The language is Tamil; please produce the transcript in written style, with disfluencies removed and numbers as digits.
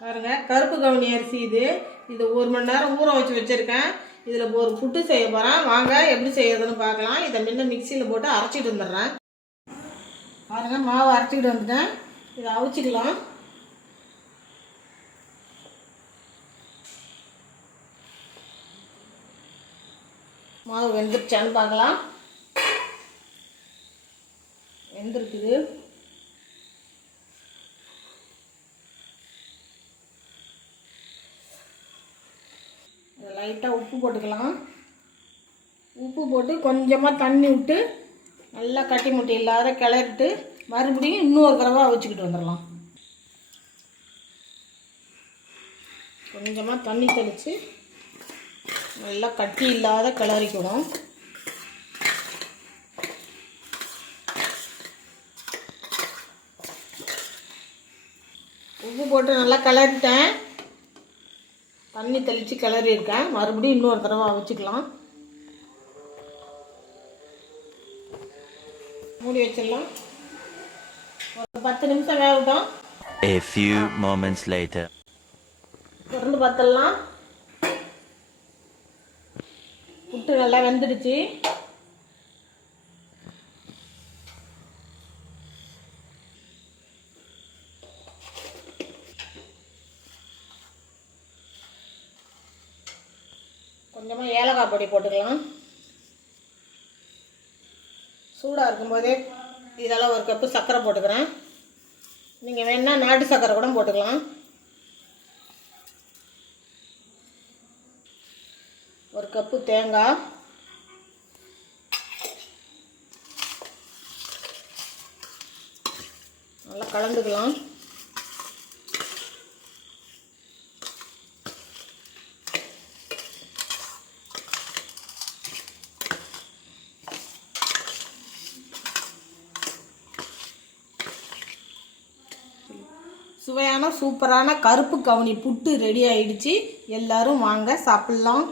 பாருங்க, கருப்பு கவுனி அரிசி இது 1 மணி நேரம் ஊற வச்சுருக்கேன். இதில் ஒரு புட்டு செய்ய போகிறேன். வாங்க எப்படி செய்யறதுன்னு பார்க்கலாம். இதை முன்ன மிக்சியில் போட்டு அரைச்சிட்டு வந்துடுறேன். பாருங்க, மாவு அரைச்சிட்டு வந்துட்டேன். இதை அவிச்சிக்கலாம். மாவு வெந்துருச்சான்னு பார்க்கலாம். வெந்திருக்குது. லைட்டாக உப்பு போட்டுக்கலாம். உப்பு போட்டு கொஞ்சமாக தண்ணி விட்டு நல்லா கட்டி முட்டி இல்லாத கிளறிட்டு மறுபடியும் இன்னொரு தடவை அவிச்சிக்கிட்டு வந்துடலாம். கொஞ்சமாக தண்ணி தெளித்து நல்லா கட்டி இல்லாத கிளறிக்கணும். உப்பு போட்டு நல்லா கிளறிட்டேன். தண்ணி தெளித்து கிளறி இருக்கேன். மறுபடியும் இன்னொரு தடவை அவிச்சிக்கலாம். மூடி வச்சிடலாம். ஒரு 10 நிமிஷம் வேகட்டும். A few moments later. திறந்து பார்த்தலாம். புட்டு நல்லா வெந்துடுச்சு. கொஞ்சமாக ஏலக்காய் பொடி போட்டுக்கலாம். சூடாக இருக்கும்போதே இதெல்லாம் 1 கப்பு சர்க்கரை போட்டுக்கிறேன். நீங்கள் வேணால் நாட்டு சர்க்கரை கூட போட்டுக்கலாம். 1 கப்பு தேங்காய், நல்லா கலந்துக்கலாம். சுவையான சூப்பரான கருப்பு கவுனி புட்டு ரெடி ஆயிடுச்சு. எல்லாரும் வாங்க சாப்பிட்லாம்.